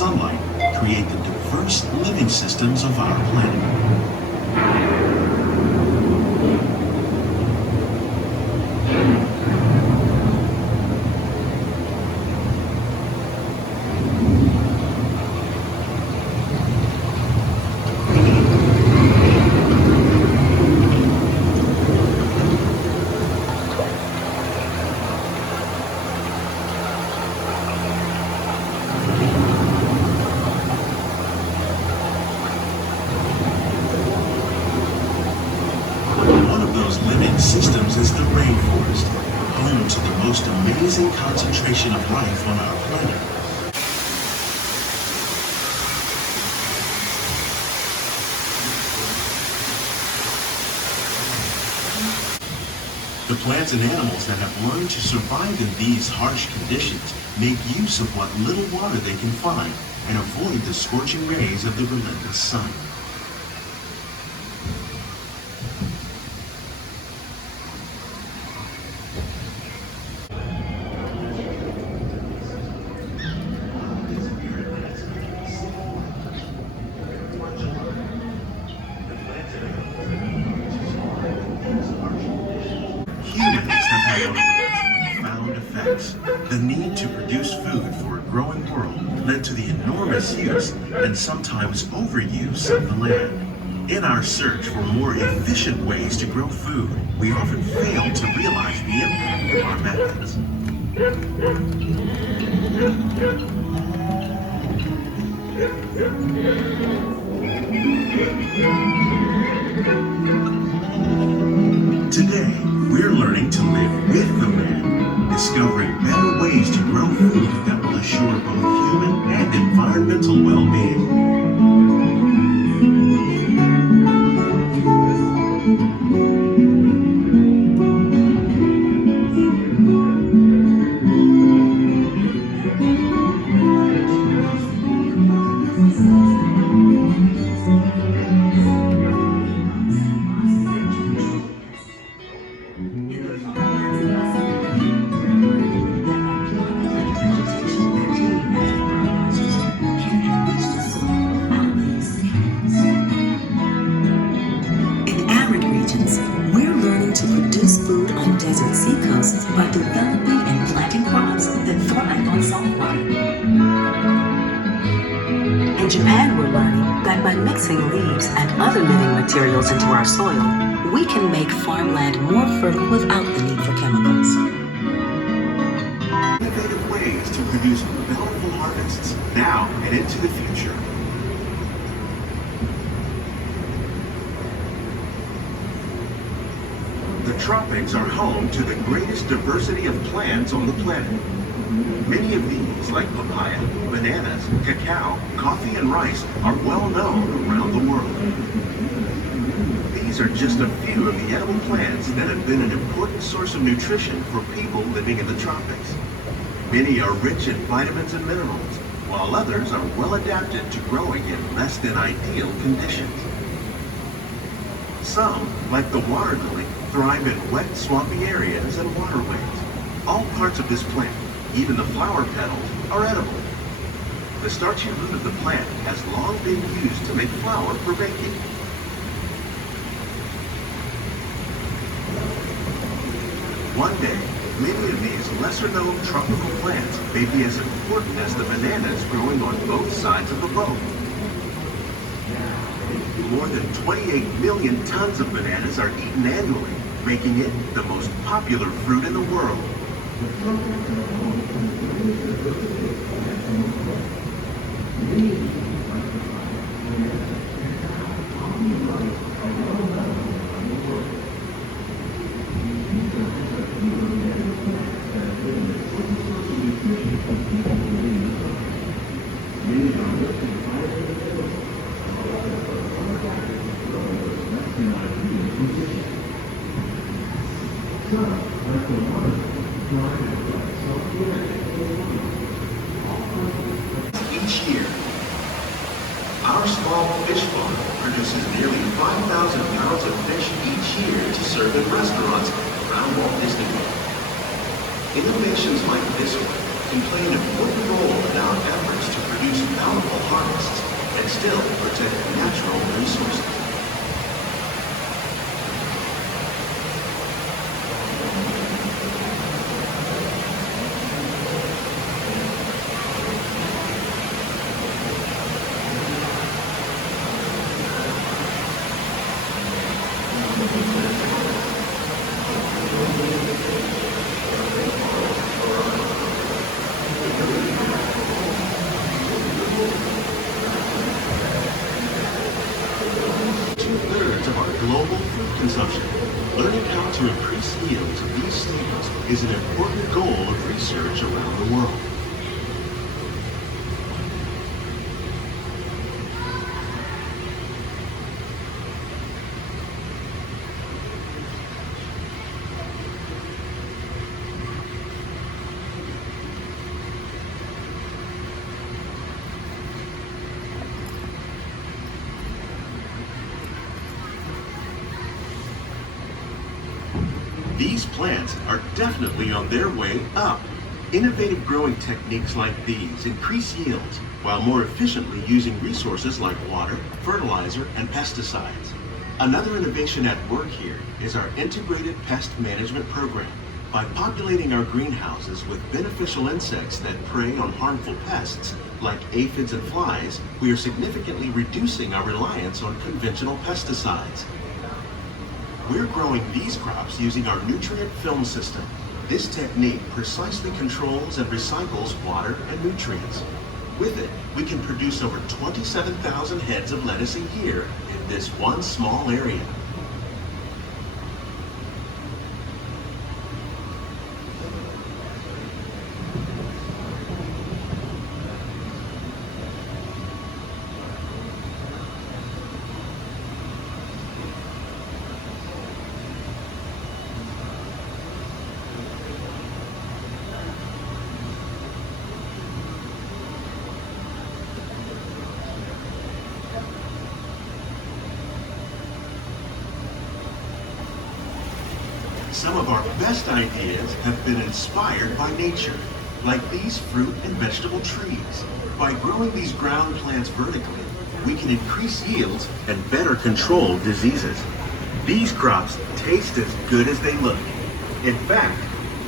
sunlight create the diverse living systems of our planet. Living systems is the rainforest, home to the most amazing concentration of life on our planet. The plants and animals that have learned to survive in these harsh conditions make use of what little water they can find and avoid the scorching rays of the relentless sun. The need to produce food for a growing world led to the enormous use and sometimes overuse of the land. In our search for more efficient ways to grow food, we often fail to realize the impact of our methods. Today, we're learning to live with the land, discovering better ways to grow food that will assure both human and environmental well-being. We're learning to produce food on desert seacoasts by developing and planting crops that thrive on salt water. In Japan, we're learning that by mixing leaves and other living materials into our soil, we can make farmland more fertile without the need for chemicals. Innovative ways to produce bountiful harvests now and into the future. The tropics are home to the greatest diversity of plants on the planet. Many of these, like papaya, bananas, cacao, coffee, and rice, are well known around the world. These are just a few of the edible plants that have been an important source of nutrition for people living in the tropics. Many are rich in vitamins and minerals, while others are well adapted to growing in less than ideal conditions. Some, like the water lily, thrive in wet, swampy areas and waterways. All parts of this plant, even the flower petals, are edible. The starchy root of the plant has long been used to make flour for baking. One day, many of these lesser-known tropical plants may be as important as the bananas growing on both sides of the boat. More than 28 million tons of bananas are eaten annually, making it the most popular fruit in the world. Each year, our small fish farm produces nearly 5,000 pounds of fish each year to serve in restaurants around Walt Disney World. Innovations like this one can play an important role in our efforts to produce bountiful harvests and still protect natural resources. Two-thirds of our global food consumption. Learning how to increase yields of these snails is an important goal of research around the world. These plants are definitely on their way up. Innovative growing techniques like these increase yields while more efficiently using resources like water, fertilizer, and pesticides. Another innovation at work here is our integrated pest management program. By populating our greenhouses with beneficial insects that prey on harmful pests like aphids and flies, we are significantly reducing our reliance on conventional pesticides. We're growing these crops using our nutrient film system. This technique precisely controls and recycles water and nutrients. With it, we can produce over 27,000 heads of lettuce a year in this one small area. Some of our best ideas have been inspired by nature, like these fruit and vegetable trees. By growing these ground plants vertically, we can increase yields and better control diseases. These crops taste as good as they look. In fact,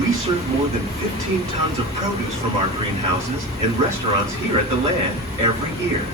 we serve more than 15 tons of produce from our greenhouses in restaurants here at the land every year.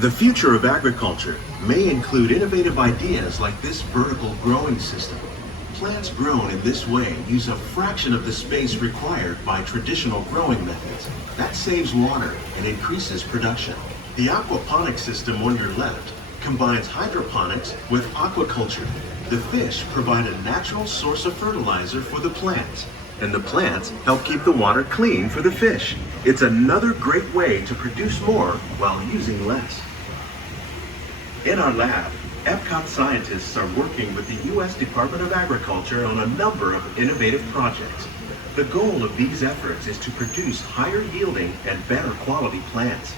The future of agriculture may include innovative ideas like this vertical growing system. Plants grown in this way use a fraction of the space required by traditional growing methods. That saves water and increases production. The aquaponics system on your left combines hydroponics with aquaculture. The fish provide a natural source of fertilizer for the plants, and the plants help keep the water clean for the fish. It's another great way to produce more while using less. In our lab, Epcot scientists are working with the U.S. Department of Agriculture on a number of innovative projects. The goal of these efforts is to produce higher yielding and better quality plants.